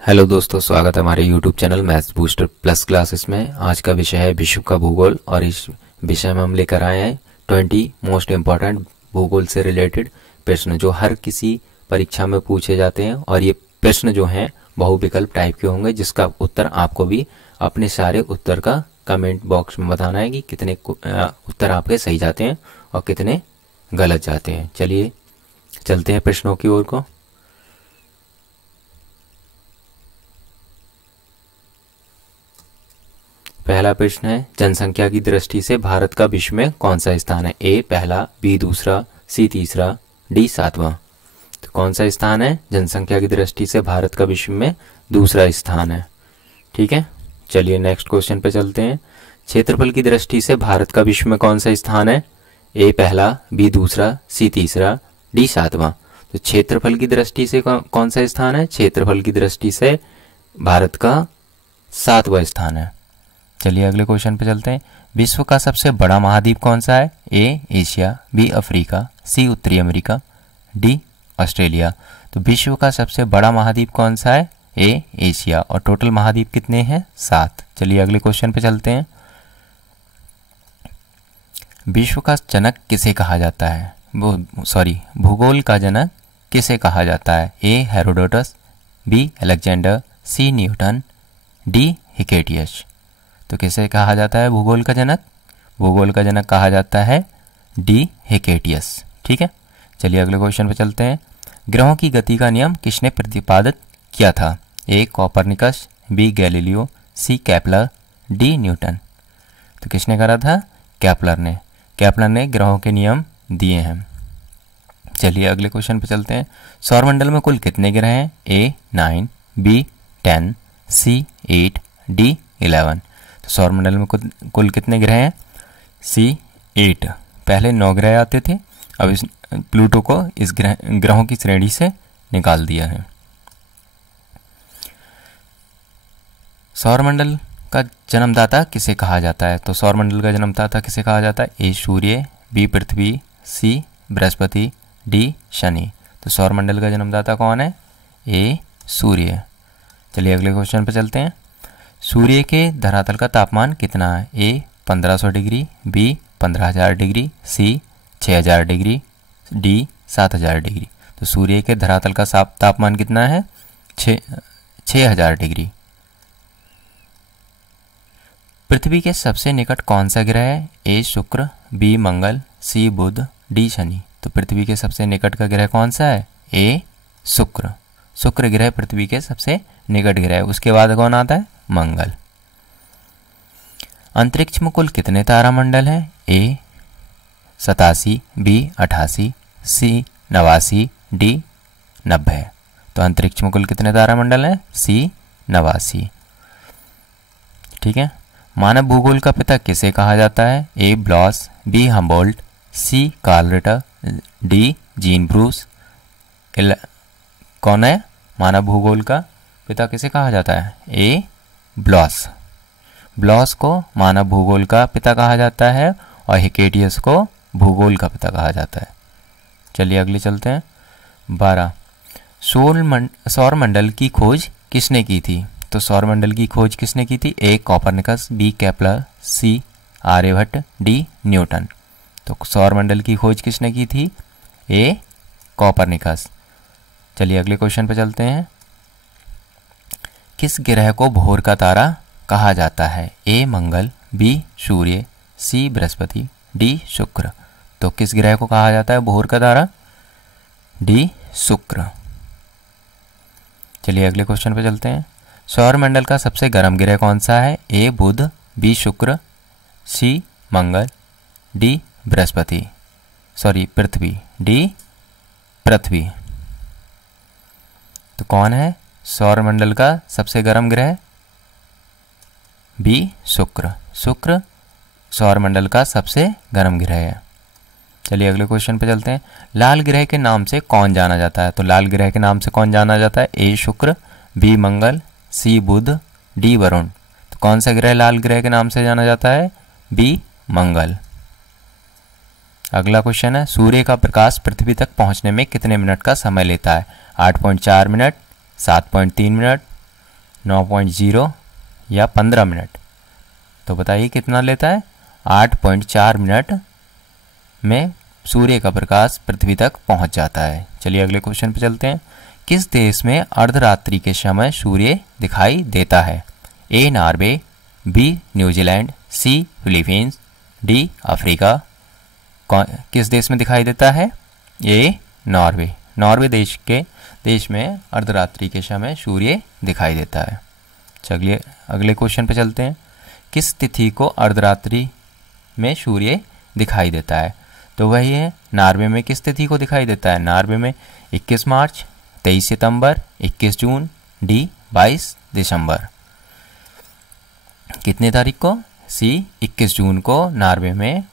Hello दोस्तों, स्वागत है हमारे YouTube channel maths booster plus classes में। आज का विषय है विश्व का भूगोल और इस विषय में हम लेकर आए हैं 20 मोस्ट इम्पॉर्टेंट भूगोल से रिलेटेड प्रश्न जो हर किसी परीक्षा में पूछे जाते हैं। और ये प्रश्न जो हैं बहुविकल्प टाइप के होंगे, जिसका उत्तर आपको भी अपने सारे उत्तर का कमेंट बॉक्स में बताना है कि कितने उत्तर आपके सही जाते हैं और कितने गलत जाते हैं। चलिए चलते हैं प्रश्नों की ओर को। पहला प्रश्न है, जनसंख्या की दृष्टि से भारत का विश्व में कौन सा स्थान है? ए पहला, बी दूसरा, सी तीसरा, डी सातवां। तो कौन सा स्थान है? जनसंख्या की दृष्टि से भारत का विश्व में दूसरा स्थान है। ठीक है, चलिए नेक्स्ट क्वेश्चन पे चलते हैं। क्षेत्रफल की दृष्टि से भारत का विश्व में कौन सा स्थान है? ए पहला, बी दूसरा, सी तीसरा, डी सातवां। तो क्षेत्रफल की दृष्टि से कौन सा स्थान है? क्षेत्रफल की दृष्टि से भारत का सातवां स्थान है। चलिए अगले क्वेश्चन पे चलते हैं। विश्व का सबसे बड़ा महाद्वीप कौन सा है? ए एशिया, बी अफ्रीका, सी उत्तरी अमेरिका, डी ऑस्ट्रेलिया। तो विश्व का सबसे बड़ा महाद्वीप कौन सा है? ए एशिया। और टोटल महाद्वीप कितने हैं? 7। चलिए अगले क्वेश्चन पे चलते हैं। विश्व का जनक किसे कहा जाता है? भूगोल का जनक किसे कहा जाता है? ए हेरोडोटस, बी अलेक्जेंडर, सी न्यूटन, डी हिकेटियस। तो किसे कहा जाता है भूगोल का जनक? भूगोल का जनक कहा जाता है डी हिकेटियस। ठीक है, चलिए अगले क्वेश्चन पे चलते हैं। ग्रहों की गति का नियम किसने प्रतिपादित किया था? ए कोपरनिकस, बी गैलीलियो, सी केपलर, डी न्यूटन। तो किसने करा था? केपलर ने। केपलर ने ग्रहों के नियम दिए हैं। चलिए अगले क्वेश्चन पे चलते हैं। सौरमंडल में कुल कितने ग्रह हैं? ए 9, बी 10, सी 8, डी 11। तो सौरमंडल में कुल कितने ग्रह हैं? सी 8। पहले 9 ग्रह आते थे, अब इस प्लूटो को इस ग्रहों की श्रेणी से निकाल दिया है। सौरमंडल का जन्मदाता किसे कहा जाता है? तो सौरमंडल का जन्मदाता किसे कहा जाता है? ए सूर्य, बी पृथ्वी, सी बृहस्पति, डी शनि। तो सौरमंडल का जन्मदाता कौन है? ए सूर्य। चलिए अगले क्वेश्चन पे चलते हैं। सूर्य के धरातल का तापमान कितना है? ए 1500 डिग्री, बी 15000 डिग्री, सी 6000 डिग्री, डी 7000 डिग्री। तो सूर्य के धरातल का तापमान कितना है? 6000 डिग्री। पृथ्वी के सबसे निकट कौन सा ग्रह है? ए शुक्र, बी मंगल, सी बुध, डी शनि। तो पृथ्वी के सबसे निकट का ग्रह कौन सा है? ए शुक्र। शुक्र ग्रह पृथ्वी के सबसे निकट ग्रह है। उसके बाद कौन आता है? मंगल। अंतरिक्ष में कुल कितने तारामंडल हैं? ए 87, बी 88, सी 89, डी 90। तो अंतरिक्ष में कुल कितने तारामंडल हैं? सी 89। ठीक है, मानव भूगोल का पिता किसे कहा जाता है? A Blache, B Humboldt, C Carl Ritter, D Jean Brunhes. कौन है मानव भूगोल का पिता? किसे कहा जाता है? ए ब्लॉस। ब्लॉस को मानव भूगोल का पिता कहा जाता है और हिकेटियस को भूगोल का पिता कहा जाता है। चलिए अगले चलते हैं। 12, सौरमंडल की खोज किसने की थी? तो सौरमंडल की खोज किसने की थी? ए कोपरनिकस, बी केपलर, सी आर्यभट्ट, डी न्यूटन। तो सौरमंडल की खोज किसने की थी? ए कोपरनिकस। चलिए अगले क्वेश्चन पे चलते हैं। किस ग्रह को भोर का तारा कहा जाता है? ए मंगल, बी सूर्य, सी बृहस्पति, डी शुक्र। तो किस ग्रह को कहा जाता है भोर का तारा? डी शुक्र। चलिए अगले क्वेश्चन पे चलते हैं। सौरमंडल का सबसे गर्म ग्रह कौन सा है? ए बुध, बी शुक्र, सी मंगल, डी बृहस्पति, पृथ्वी, डी पृथ्वी। तो कौन है सौरमंडल का सबसे गर्म ग्रह? बी शुक्र। शुक्र सौरमंडल का सबसे गर्म ग्रह है। चलिए अगले क्वेश्चन पे चलते हैं। लाल ग्रह के नाम से कौन जाना जाता है? तो लाल ग्रह के नाम से कौन जाना जाता है? ए शुक्र, बी मंगल, सी बुध, डी वरुण। तो कौन सा ग्रह लाल ग्रह के नाम से जाना जाता है? बी मंगल। अगला क्वेश्चन है, सूर्य का प्रकाश पृथ्वी तक पहुंचने में कितने मिनट का समय लेता है? 8.4 मिनट, 7.3 मिनट, 9.0 या 15 मिनट। तो बताइए कितना लेता है? 8.4 मिनट में सूर्य का प्रकाश पृथ्वी तक पहुंच जाता है। चलिए अगले क्वेश्चन पे चलते हैं। किस देश में अर्धरात्रि के समय सूर्य दिखाई देता है? A Norway, B New Zealand, C Philippines, D Africa. किस देश में दिखाई देता है? A Norway. नॉर्वे देश में अर्धरात्रि के समय सूर्य दिखाई देता है। चलिए अगले क्वेश्चन पे चलते हैं। किस तिथि को अर्धरात्रि में सूर्य दिखाई देता है? तो वही है, नॉर्वे में किस तिथि को दिखाई देता है? नॉर्वे में 21 मार्च, 23 सितंबर, 21 जून, डी 22 दिसंबर। कितने तारीख को? सी 21 जून को नॉर्वे में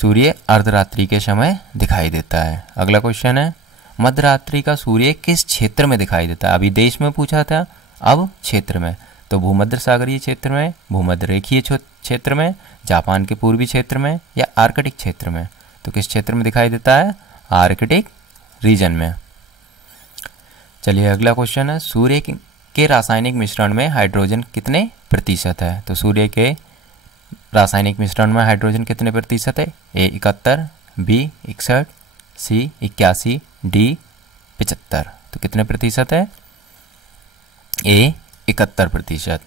सूर्य अर्धरात्रि के समय दिखाई देता है। अगला क्वेश्चन है, मध्यरात्रि का सूर्य किस क्षेत्र में दिखाई देता है? अभी देश में पूछा था, अब क्षेत्र में। तो भूमध्य सागरीय क्षेत्र में, भूमध्य रेखीय क्षेत्र में, जापान के पूर्वी क्षेत्र में, या आर्कटिक क्षेत्र में? तो किस क्षेत्र में दिखाई देता है? आर्कटिक रीजन में। चलिए अगला क्वेश्चन है, सूर्य के रासायनिक मिश्रण में हाइड्रोजन कितने प्रतिशत है? तो सूर्य के रासायनिक मिश्रण में हाइड्रोजन कितने प्रतिशत है? ए 71, बी 61, सी 81, डी 75। तो कितने प्रतिशत है? ए 71 प्रतिशत।